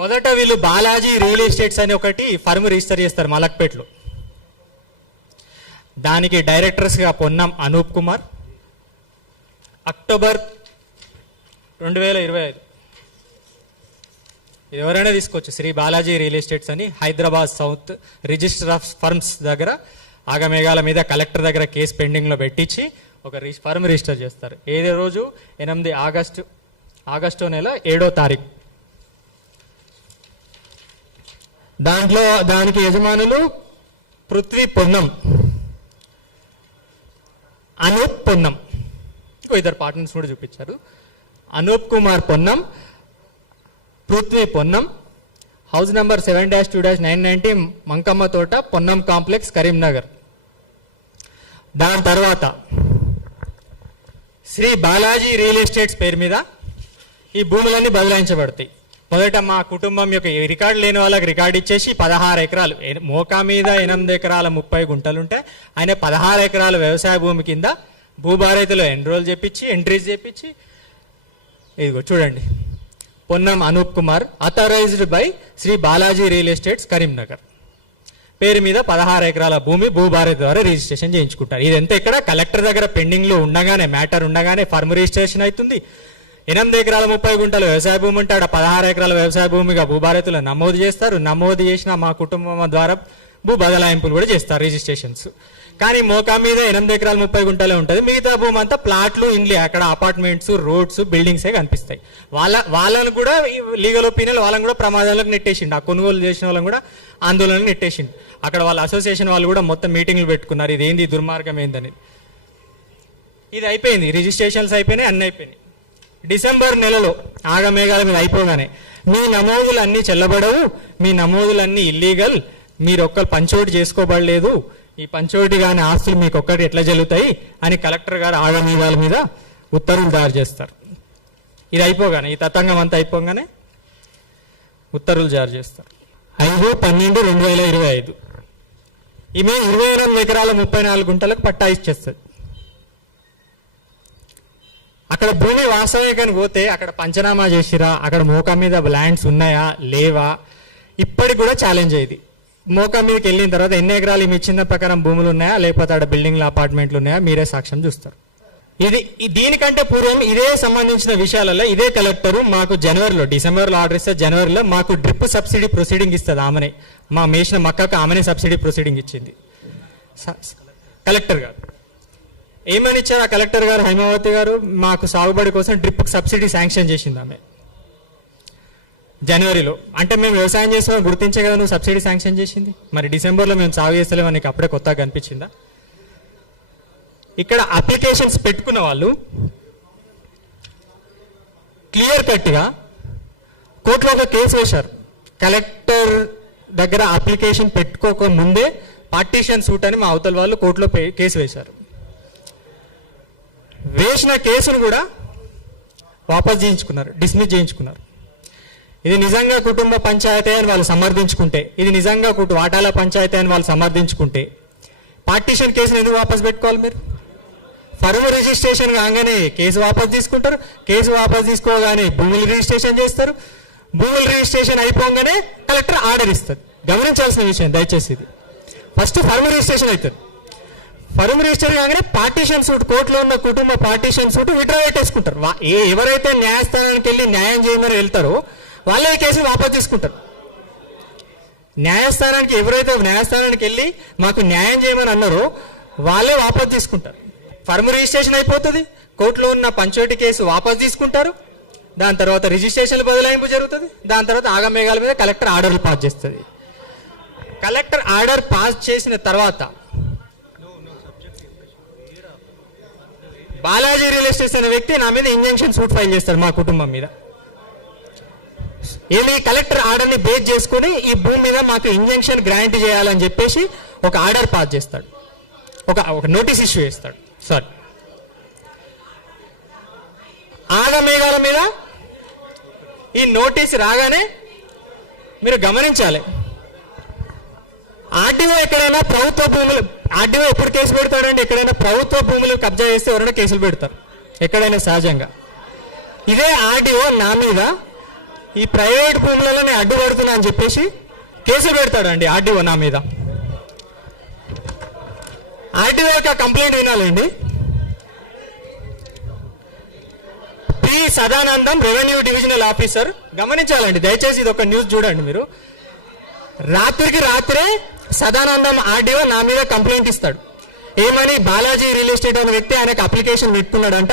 మొదట వీళ్ళు Balaji real estates అని ఒకటి ఫర్మ్ రిజిస్టర్ చేస్తారు మలక్పేట్లో. దానికి డైరెక్టర్స్గా పొన్నం అనూప్ కుమార్. అక్టోబర్ 2025 ఎవరైనా తీసుకోవచ్చు. శ్రీ బాలాజీ రియల్ ఎస్టేట్స్ అని Hyderabad south register of firms దగ్గర ఆగమేఘాల మీద కలెక్టర్ దగ్గర కేసు పెండింగ్లో పెట్టించి ఒక ఫర్మ్ రిజిస్టర్ చేస్తారు. ఏదే రోజు 8 ఆగస్టు నెల 7వ తారీఖు. దానికి యజమానులు పృథ్వీ పొన్నం, అనూప్ పొన్నం. ఇంకో ఇద్దరు పార్ట్నర్స్ కూడా చూపించారు. అనూప్ కుమార్ పొన్నం, పృథ్వీ పొన్నం. హౌస్ నంబర్ 7-2-990 మంకమ్మ తోట, పొన్నం కాంప్లెక్స్, కరీంనగర్. దాని తర్వాత శ్రీ బాలాజీ రియల్ ఎస్టేట్స్ పేరు మీద ఈ భూములన్నీ బదలాయించబడతాయి. మొదట మా కుటుంబం యొక్క రికార్డు లేని వాళ్ళకి రికార్డు ఇచ్చేసి 16 ఎకరాలు, మోకా మీద 8 ఎకరాల 30 గుంటలుంటే ఆయన 16 ఎకరాల వ్యవసాయ భూమి కింద భూభారతిలో ఎంట్రీస్ చేపించి ఇదిగో చూడండి, Ponnam Anup Kumar authorised by Shri Balaji real estates Karimnagar పేరు మీద 16 ఎకరాల భూమి భూభారతి ద్వారా రిజిస్ట్రేషన్ చేయించుకుంటారు. ఇదంతా ఇక్కడ కలెక్టర్ దగ్గర పెండింగ్లో ఉండగానే, మ్యాటర్ ఉండగానే ఫర్మ్ రిజిస్ట్రేషన్ అవుతుంది. 8 ఎకరాల 30 గుంటల వ్యవసాయ భూమి ఉంటే ఆడ 16 ఎకరాల వ్యవసాయ భూమిగా భూభారతిలో నమోదు చేస్తారు. నమోదు చేసిన మా కుటుంబం ద్వారా భూ బదలాయింపులు కూడా చేస్తారు, రిజిస్ట్రేషన్స్. కానీ మోకా మీద 8 ఎకరాల 30 గుంటలే ఉంటుంది. మిగతా భూమి అంతా ప్లాట్లు, ఇండ్లే, అక్కడ అపార్ట్మెంట్స్, రోడ్స్, బిల్డింగ్సే కనిపిస్తాయి. వాళ్ళని కూడా లీగల్ ఒపీనియన్ వాళ్ళని కూడా ప్రమాదాలకు నెట్టేసిండు. ఆ కొనుగోలు చేసిన వాళ్ళని కూడా ఆందోళనకు నెట్టేసిండు. అక్కడ వాళ్ళ అసోసియేషన్ వాళ్ళు కూడా మొత్తం మీటింగ్లు పెట్టుకున్నారు, ఇదేంది దుర్మార్గం ఏందని. ఇది అయిపోయింది, రిజిస్ట్రేషన్స్ అయిపోయినాయి, అన్నీ అయిపోయినాయి. డిసెంబర్ నెలలో ఆగమేఘాల మీద అయిపోగానే మీ నమోదులు అన్నీ చెల్లబడవు, మీ నమోదులన్నీ ఇల్లీగల్, మీరు ఒక్కరు పంచోటి చేసుకోబడలేదు, ఈ పంచోటి కానీ ఆస్తులు మీకు ఒక్కటి ఎట్లా జరుగుతాయి అని కలెక్టర్ గారు ఆగమేఘాల మీద ఉత్తర్వులు తయారు చేస్తారు. ఇది అయిపోగానే, ఈ తతంగం అంతా అయిపోగానే ఉత్తర్వులు జారీ చేస్తారు. 5/12/2025 ఈమె 28 ఎకరాల 34 గుంటలకు పట్టా ఇచ్చేస్తుంది. అక్కడ భూమి వాస్తవికానికి పోతే అక్కడ పంచనామా చేసిరా, అక్కడ మోకా మీద ల్యాండ్స్ ఉన్నాయా లేవా, ఇప్పటికి కూడా ఛాలెంజ్ అయ్యేది. మోకా మీదకి వెళ్ళిన తర్వాత ఎన్ని ఎకరాలు ఈమె ఇచ్చిన ప్రకారం భూములు ఉన్నాయా, లేకపోతే అక్కడ బిల్డింగ్లు, అపార్ట్మెంట్లు ఉన్నాయా, మీరే సాక్ష్యం చూస్తారు. దీనికంటే పూర్వం ఇదే సంబంధించిన విషయాలలో ఇదే కలెక్టరు మాకు డిసెంబర్లో ఆర్డర్ ఇస్తే జనవరిలో మాకు డ్రిప్ సబ్సిడీ ప్రొసీడింగ్ ఇస్తుంది. ఆమెనే మా మేసిన మక్కకు ఆమెనే సబ్సిడీ ప్రొసీడింగ్ ఇచ్చింది కలెక్టర్ గారు. ఏమని ఇచ్చారు ఆ కలెక్టర్ గారు, హైమావతి గారు, మాకు సాగుబడి కోసం డ్రిప్ సబ్సిడీ శాంక్షన్ చేసింది ఆమె జనవరిలో. అంటే మేము వ్యవసాయం చేస్తామని గుర్తించే కదా నువ్వు సబ్సిడీ శాంక్షన్ చేసింది. మరి డిసెంబర్లో మేము సాగు చేస్తలేమని నీకు అప్పుడే కొత్తగా కనిపించిందా? ఇక్కడ అప్లికేషన్స్ పెట్టుకున్న వాళ్ళు క్లియర్ కట్గా కోర్టులో ఒక కేసు వేశారు. కలెక్టర్ దగ్గర అప్లికేషన్ పెట్టుకోక ముందే పార్టీషన్ సూట్ అని మా అవతల వాళ్ళు కోర్టులో కేసు వేశారు. వేసిన కేసును కూడా వాపస్ చేయించుకున్నారు, డిస్మిస్ చేయించుకున్నారు. ఇది నిజంగా కుటుంబ పంచాయతీ అని వాళ్ళు సమర్థించుకుంటే, ఇది నిజంగా వాటాల పంచాయతీ అని వాళ్ళు సమర్థించుకుంటే పార్టీషన్ కేసును ఎందుకు వాపస్ పెట్టుకోవాలి? మీరు ఫర్మ్ రిజిస్ట్రేషన్ కాగానే కేసు వాపస్ తీసుకుంటారు, కేసు వాపస్ తీసుకోగానే భూములు రిజిస్ట్రేషన్ చేస్తారు, భూములు రిజిస్ట్రేషన్ అయిపోగానే కలెక్టర్ ఆర్డర్ ఇస్తారు. గమనించాల్సిన విషయం దయచేసి ఇది. ఫస్ట్ ఫర్మ్ రిజిస్ట్రేషన్ అవుతుంది, ఫర్మ్ రిజిస్టర్ కాగానే పార్టీషన్ సూట్, కోర్టులో ఉన్న కుటుంబ పార్టీషన్ సూట్ విత్డ్రా పెట్టేసుకుంటారు. ఎవరైతే న్యాయస్థానానికి వెళ్ళి న్యాయం చేయమని వెళ్తారో వాళ్ళే కేసు వాపస్ తీసుకుంటారు. ఎవరైతే న్యాయస్థానానికి వెళ్ళి మాకు న్యాయం చేయమని అన్నారో వాళ్ళే వాపస్ తీసుకుంటారు. ఫర్మ్ రిజిస్ట్రేషన్ అయిపోతుంది, కోర్టులో ఉన్న పంచోటి కేసు వాపస్ తీసుకుంటారు, దాని తర్వాత రిజిస్ట్రేషన్ బదలాయింపు జరుగుతుంది, దాని తర్వాత ఆగమేఘాల మీద కలెక్టర్ ఆర్డర్లు పాస్ చేస్తుంది. కలెక్టర్ ఆర్డర్ పాస్ చేసిన తర్వాత బాలాజీ రియల్ ఎస్టేట్స్ అనే వ్యక్తి నా మీద ఇంజంక్షన్ సూట్ ఫైల్ చేస్తాడు మా కుటుంబం మీద. ఏమి కలెక్టర్ ఆర్డర్ని బేస్ చేసుకుని ఈ భూమి మీద మాకు ఇంజంక్షన్ గ్రాంట్ చేయాలని చెప్పేసి ఒక ఆర్డర్ పాస్ చేస్తాడు, ఒక నోటీస్ ఇష్యూ చేస్తాడు. సారీ, ఆగమేఘాల మీద ఈ నోటీస్ రాగానే మీరు గమనించాలి, ఆర్డీఓ ఎక్కడైనా ప్రభుత్వ భూములు, ఆర్డీఓ ఎప్పుడు కేసు పెడతాడంటే ఎక్కడైనా ప్రభుత్వ భూములు కబ్జా చేస్తే ఎవరైనా కేసులు పెడతారు ఎక్కడైనా సహజంగా. ఇదే ఆర్డీఓ నా మీద ఈ ప్రైవేట్ భూములలో నేను అడ్డుపడుతున్నా అని చెప్పేసి కేసులు పెడతాడండి ఆర్డీఓ నా మీద. ఆర్డీఓ యొక్క కంప్లైంట్ వినాలండి. P Sadanandam, revenue divisional officer. గమనించాలండి దయచేసి, ఇది ఒక న్యూస్ చూడండి మీరు. రాత్రికి రాత్రే సదానందం ఆర్డీఓ నా మీద కంప్లైంట్ ఇస్తాడు. ఏమని? బాలాజీ రియల్ ఎస్టేట్ అనే వ్యక్తి ఆయనకు అప్లికేషన్ పెట్టుకున్నాడంట.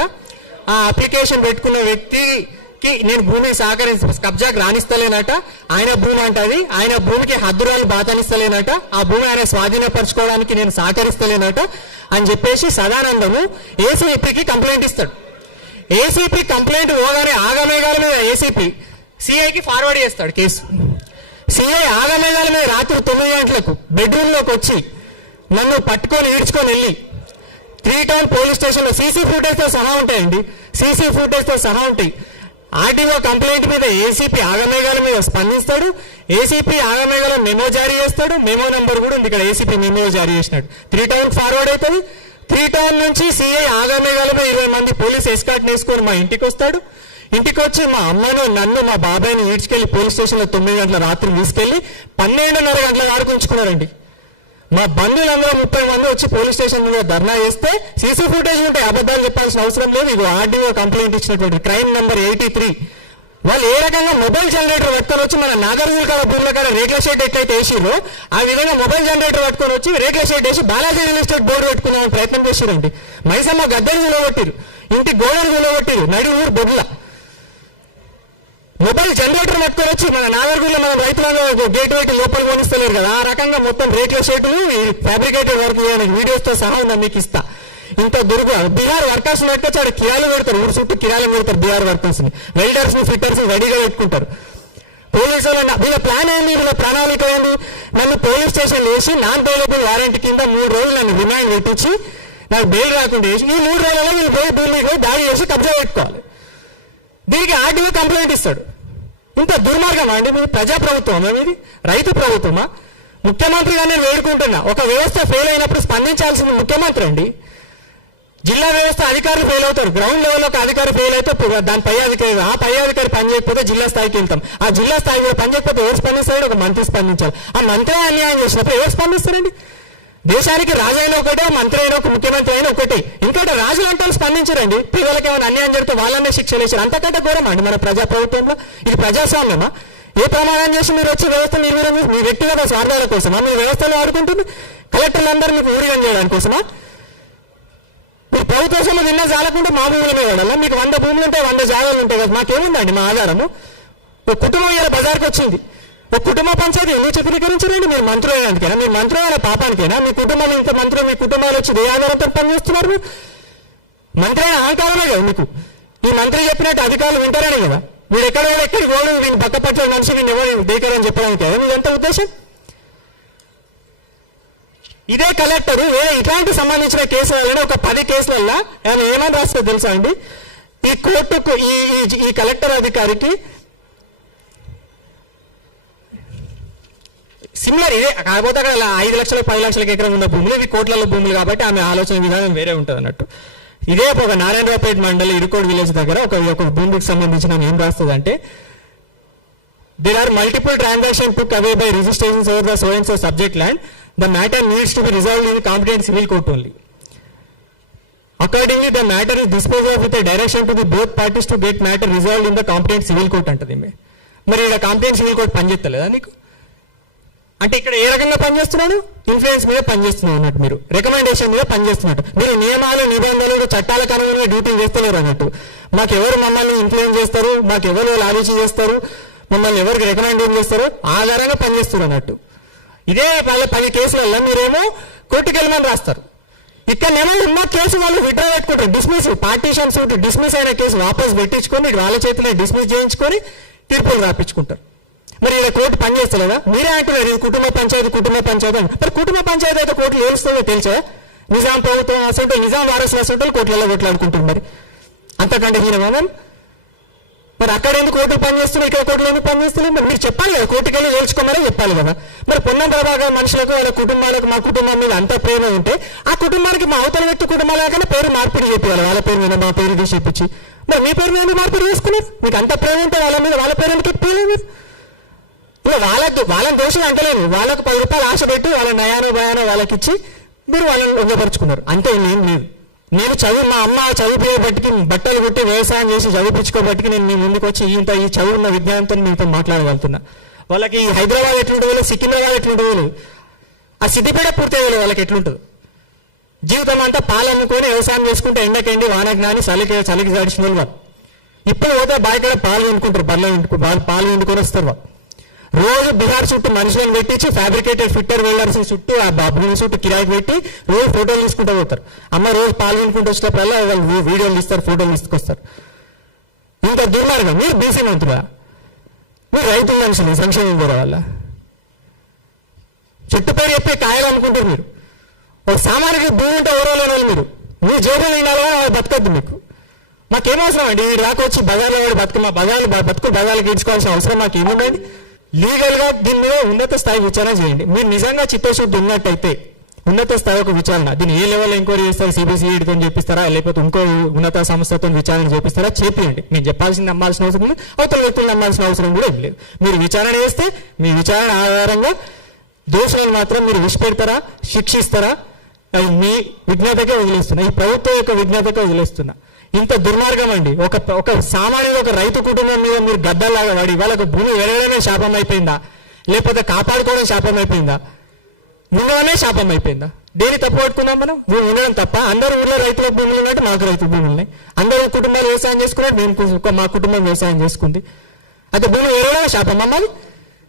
ఆ అప్లికేషన్ పెట్టుకున్న వ్యక్తికి నేను భూమి కబ్జాకు రాణిస్తలేనట. ఆయన భూమి అంటది, ఆయన భూమికి హద్దురాలు బాతనిస్తలేనట, ఆ భూమి ఆయన స్వాధీనపరచుకోవడానికి నేను సహకరిస్తలేనట అని చెప్పేసి సదానందము ఏసీపీకి కంప్లైంట్ ఇస్తాడు. ఏసీపీ కంప్లైంట్ పోగానే ఆగమేఘాల మీద ఏసీపీ సిఐకి ఫార్వర్డ్ చేస్తాడు కేసు. సిఐ ఆగమేఘాల మీద రాత్రి 9 గంటలకు బెడ్రూమ్లోకి వచ్చి నన్ను పట్టుకొని ఈడ్చుకొని వెళ్ళి 3 టౌన్ పోలీస్ స్టేషన్లో సీసీ ఫుటేజ్తో సహా ఉంటాయండి, సీసీ ఫుటేజ్తో సహా ఉంటాయి. ఆర్టీఓ కంప్లైంట్ మీద ఏసీపీ ఆగమేఘాల మీద స్పందిస్తాడు. ఏసీపీ ఆగమేఘాల మెమో జారీ చేస్తాడు. మెమో నంబర్ కూడా ఉంది ఇక్కడ, ఏసీపీ మెమో జారీ చేసినాడు. 3 టౌన్ ఫార్వర్డ్ అవుతుంది. 3 టౌన్ నుంచి సిఐ ఆగమేఘాల మీద 20 మంది పోలీస్ ఎస్కార్ట్ వేసుకొని మా ఇంటికి వస్తాడు. ఇంటికి వచ్చి మా అమ్మను, నన్ను, మా బాబాయ్ని ఈడ్చుకెళ్ళి పోలీస్ స్టేషన్లో 9 గంటల రాత్రి తీసుకెళ్లి 12:30 గంటల వరకు ఉంచుకున్నారండి. మా బంధువులందరూ 30 మంది వచ్చి పోలీస్ స్టేషన్ మీద ధర్నా చేస్తే సీసీ ఫుటేజ్ ఉంటాయి, అబద్ధాలు చెప్పాల్సిన అవసరం లేదు. ఇది ఆర్డీఓ కంప్లైంట్ ఇచ్చినటువంటి క్రైమ్ నెంబర్ 83. వాళ్ళు ఏ రకంగా మొబైల్ జనరేటర్ పట్టుకొని వచ్చి మన నాగార్జున కాడ భూముల కాడ రేట్ల షెడ్ ఎట్లయితే వేసిరో ఆ విధంగా మొబైల్ జనరేటర్ పట్టుకొని వచ్చి రేట్ల షెడ్ వేసి బాలాజీ రియల్ ఎస్టేట్ బోర్డు పెట్టుకునే ప్రయత్నం చేసిరండి. మైసమ్మ గద్దెలు నిలబట్టిరు, ఇంటి గోడలు నిలబట్టిరు, నడి ఊరు బొడ్ల మొబైల్ జనరేటర్ పట్టుకొని వచ్చి మన నాగర్గుల్లో మన రైతులందరూ గేట్ పెట్టి లోపల కొనిస్తలేరు కదా, ఆ రకంగా మొత్తం రేట్ల షెడ్లు ఫ్యాబ్రికేటెడ్ వర్క్ వీడియోస్తో సహా మీకు ఇస్తా. ఇంత దుర్గు బీహార్ వర్కర్స్ పెట్టుకొచ్చి ఆడ కిరాలు పెడతారు, ఊరు చుట్టూ కిరాలు పెడతారు. బీహార్ వర్కర్స్ ని, వెల్డర్స్ ని, ఫిట్టర్స్ ని రెడీగా పెట్టుకుంటారు. పోలీసు వీళ్ళ ప్లాన్ ఏంది, వీళ్ళ ప్రణాళిక ఏంది? నన్ను పోలీస్ స్టేషన్ వేసి నాన్ బెయిలబుల్ వారెంట్ కింద 3 రోజులు నన్ను రిమాండ్ పెట్టించి నాకు బెయిల్ రాకుండా వేసి ఈ 3 రోజులలో వీళ్ళు పోయి భూమికి పోయి దాడి చేసి కబ్జా పెట్టుకోవాలి. దీనికి ఆర్డీఓ కంప్లైంట్ ఇస్తాడు. ఇంత దుర్మార్గమా అండి మీది? ప్రజాప్రభుత్వమా మీది? రైతు ప్రభుత్వమా? ముఖ్యమంత్రిగా నేను వేడుకుంటున్నా, ఒక వ్యవస్థ ఫెయిల్ అయినప్పుడు స్పందించాల్సింది ముఖ్యమంత్రి అండి. జిల్లా వ్యవస్థ అధికారులు ఫెయిల్ అవుతారు, గ్రౌండ్ లెవెల్లో ఒక అధికారి ఫెయిల్ అయితే దాని పై అధికారి, ఆ పై అధికారి పనిచేయకపోతే జిల్లా స్థాయికి వెళ్తాం. ఆ జిల్లా స్థాయిలో పనిచేయకపోతే ఎవరు స్పందిస్తాడు? ఒక మంత్రి స్పందించాలి. ఆ మంత్రి అన్యాయం చేసినప్పుడు ఎవరు స్పందిస్తారండి? దేశానికి రాజు అయినా ఒకటే, మంత్రి అయినా ఒక, ముఖ్యమంత్రి అయినా ఒకటే. ఇంకోటి రాజులు అంటే స్పందించరండి. పిల్లలకి ఏమైనా అన్యాయం జరిగితే వాళ్ళనే శిక్షలు వేసారు. అంతకంటే ఘోరమా అండి మన ప్రజాప్రభుత్వంలో? ఇది ప్రజాస్వామ్యమా? ఏ ప్రమాణం చేసి మీరు వచ్చి వ్యవస్థ నిర్వీర్యం చేసి మీ వ్యక్తిగత స్వార్థాల కోసమా మీ వ్యవస్థలో ఆడుకుంటుంది? కలెక్టర్లందరూ మీకు ఊరిగం చేయడానికి కోసమా? మీరు ప్రభుత్వ సొమ్ము నిన్న చాలకుండా మా భూముల మీద వాడాలా? మీకు 100 భూములు ఉంటాయి, 100 జాగాలు ఉంటాయి కదా, మాకేముందండి మా ఆధారము? ఒక కుటుంబం ఇలా బజార్కి వచ్చింది, ఒక కుటుంబ పంచాయతీ ఎందుకు చిత్రీకరించారండి? మీరు మంత్రులు అయినందుకైనా, మీరు మంత్రులు అయిన పాపానికైనా? మీ కుటుంబాలు ఇంత మంత్రులు, మీ కుటుంబాలు వచ్చి ఏ ఆధారంతో పనిచేస్తున్నారు? మంత్రి అయిన అహంకారమే కదా మీకు. ఈ మంత్రి చెప్పినట్టు అధికారులు వింటారనే కదా. మీరు ఎక్కడికి పోవడం, వీని పక్క పట్ల మనిషి వీళ్ళు ఎవరు దేకరని చెప్పడానికి కదా మీరు ఎంత ఉద్దేశం? ఇదే కలెక్టర్ ఇట్లాంటి సంబంధించిన కేసులలో ఒక 10 కేసులలో ఆయన ఏమని రాస్తుందో తెలుసా అండి? ఈ కోర్టుకు ఈ కలెక్టర్ అధికారికి సిమిలర్ ఇదే, కాకపోతే అక్కడ 5 లక్షలు 10 లక్షల ఎకరం ఉన్న భూములు, ఇవి కోట్లలో భూములు కాబట్టి ఆమె ఆలోచన విధానం వేరే ఉంటుంది అన్నట్టు. ఇదే ఒక నారాయణరావుపేట మండలి ఇరుకోడ్ విలేజ్ దగ్గర ఒక భూమికి సంబంధించిన ఏం రాస్తుంది అంటే, there are multiple transactions took away by registrations over the so and so subject land. The matter needs to be resolved in the competent civil court only. Accordingly, the matter is disposed of with a direction to the both parties to get matter resolved in the competent civil court అంటది. మరి ఇక్కడ competent civil court పనిచేస్తలేదా నీకు? అంటే ఇక్కడ ఏ రకంగా పనిచేస్తున్నాడు? Influence మీద పనిచేస్తున్నాడు అన్నట్టు, మీరు రికమెండేషన్ మీద పనిచేస్తున్నట్టు, మీరు నియమాలు నిబంధనలు చట్టాలకు అనుగుణంగా డ్యూటీ చేస్తున్నారు అన్నట్టు. మాకెవరు మమ్మల్ని ఇన్ఫ్లుయెన్స్ చేస్తారు, మాకెవరు లాలూచి చేస్తారు, మమ్మల్ని ఎవరికి రికమెండ్ చేస్తారు, ఆధారంగా పనిచేస్తారు అన్నట్టు. ఇదే వాళ్ళ 10 కేసులలో మీరేమో కోర్టుకు వెళ్ళమని రాస్తారు. ఇక్కడనేమో ఉన్న కేసు వాళ్ళు విడ్రా పెట్టుకుంటారు, డిస్మిస్, పార్టీషన్ సూట్ డిస్మిస్ అయిన కేసు వాపస్ పెట్టించుకొని వాళ్ళ చేతిలో డిస్మిస్ చేయించుకొని తీర్పులు రాపించుకుంటారు. మరి ఇలా కోర్టు పనిచేస్తలేదా? మీరే అంటున్నారు ఇది కుటుంబ పంచాయతీ అని. మరి కుటుంబ పంచాయతీ అయితే కోర్టులు ఏలుస్తుందో తెలుసా? నిజాం ప్రభుత్వం అసలు నిజాం వారసులు అసలు కోర్టులలో కొట్లాడుకుంటారు. మరి అంతకంటే హీనమా? మరి అక్కడ ఎందుకు కోర్టులు పనిచేస్తున్నాయి, ఇక్కడ కోర్టులు ఎందుకు పనిచేస్తున్నాయి? మరి మీరు చెప్పాలి కదా, కోర్టుకి వెళ్ళి తేల్చుకోమని చెప్పాలి కదా. మరి పొన్నం ప్రభాకర్ మనుషులకు వాళ్ళ కుటుంబాలకు మా కుటుంబం మీద అంత ప్రేమ ఉంటే ఆ కుటుంబానికి మా అవతల వ్యక్తి కుటుంబాలకైనా పేరు మార్పిడి చెప్పాలి, వాళ్ళ పేరు మీద మా పేరు తీసి చెప్పించి మరి మీ పేరు మీద మార్పు చేసుకున్నారు. మీకు అంత ప్రేమ ఉంటే వాళ్ళ మీద వాళ్ళ పేరు ఎందుకు ఎత్తిపోయలేదు? ఇలా వాళ్ళని దోషం అంటలేదు. వాళ్ళకు 10 రూపాయలు ఆశ పెట్టి వాళ్ళ నయానో భయానో వాళ్ళకి ఇచ్చి మీరు వాళ్ళని ఉపయోగపరుచుకున్నారు. అంతే, నేను లేదు. నేను మా అమ్మ చదివిపోయే బట్టికి బట్టలు కుట్టి వ్యవసాయం చేసి చదివించుకోబట్టికి నేను మీ ముందుకు వచ్చి ఈ చదువున్న విజ్ఞానంతో మీతో మాట్లాడగలుగుతున్నా. వాళ్ళకి హైదరాబాద్ ఎట్లుంటుందో, సికింద్రాబాద్ ఎట్లుంటుందో, ఆ సిద్దిపేట పూర్తి అయ్యేది వాళ్ళకి ఎట్లుంటుంది. జీవితం అంతా పాలు అమ్ముకొని వ్యవసాయం చేసుకుంటే ఎండకెండి వానకి నాని చలికి గడిచిన వాళ్ళు. ఇప్పుడు పోతే బయట పాలు వండుకుంటారు, పాలు వండుకొని వస్తారు వాళ్ళు. రోజు బిహార్ చుట్టూ మనుషులను పెట్టించి ఫ్యాబ్రికేటెడ్ ఫిట్టర్ వెల్డర్స్ చుట్టూ ఆ భూమి చుట్టూ కిరాయికి పెట్టి రోజు ఫోటోలు తీసుకుంటూ పోతారు. అమ్మ రోజు పాలు వండుకుంటూ వచ్చినప్పుడల్లా వాళ్ళు వీడియోలు తీస్తారు, ఫోటోలు తీసుకొస్తారు. ఇంత దుర్మార్గం. మీరు బీసీ మంత్రులా? మీరు రైతు మనుషులు సంక్షేమం కూడా వాళ్ళ చెట్టు పేరు చెప్పి కాయలు అనుకుంటారు. మీరు ఒక సామాన్యుడికి భూమి ఉంటే ఎవరో లేని మీరు మీ జేబులు నిండాలి, వాళ్ళు బతకద్దు. మీకు మాకేమవసరం అండి? మీరు రాకొచ్చి బజార్లో వాడు మా బజార్కి ఇచ్చుకోవాల్సిన అవసరం మాకు ఏముండండి? లీగల్గా దీని మీద ఉన్నత స్థాయి విచారణ చేయండి. మీరు నిజంగా చిత్తశుద్ధి ఉన్నట్టయితే ఉన్నత స్థాయి ఒక విచారణ, దీన్ని ఏ లెవెల్ ఎంక్వైరీ చేస్తారు? సిబిసిఐడితో చేపిస్తారా, లేకపోతే ఇంకో ఉన్నత సంస్థతో విచారణ చేపిస్తారా? చేపియండి. నేను చెప్పాల్సింది నమ్మాల్సిన అవసరం లేదు, అవతల వ్యక్తులు నమ్మాల్సిన అవసరం కూడా ఏం లేదు. మీరు విచారణ చేస్తే మీ విచారణ ఆధారంగా దోషులను మాత్రం మీరు విడిచిపెడతారా, శిక్షిస్తారా? అది మీ విజ్ఞతకే వదిలేస్తున్నా, ఈ ప్రభుత్వం యొక్క విజ్ఞతకే వదిలేస్తున్నా. ఇంత దుర్మార్గం అండి. ఒక సామాన్యుడు, ఒక రైతు కుటుంబం మీద మీరు గద్దలాగా వాడి వాళ్ళకు భూమి వెళ్ళడమే శాపం అయిపోయిందా, లేకపోతే కాపాడుకోవడం శాపం అయిపోయిందా, ఉండడమే శాపం అయిపోయిందా? దేని తప్పు పట్టుకున్నాం మనం? భూమి ఉండడం తప్ప? అందరూ ఊళ్ళో రైతుల భూములు ఉన్నట్టు మాకు రైతు భూములు ఉన్నాయి. అందరూ కుటుంబాలు వ్యవసాయం చేసుకున్నట్టు మా కుటుంబం వ్యవసాయం చేసుకుంది. అయితే భూమి వెళ్ళడమే శాపం అమ్మాలి.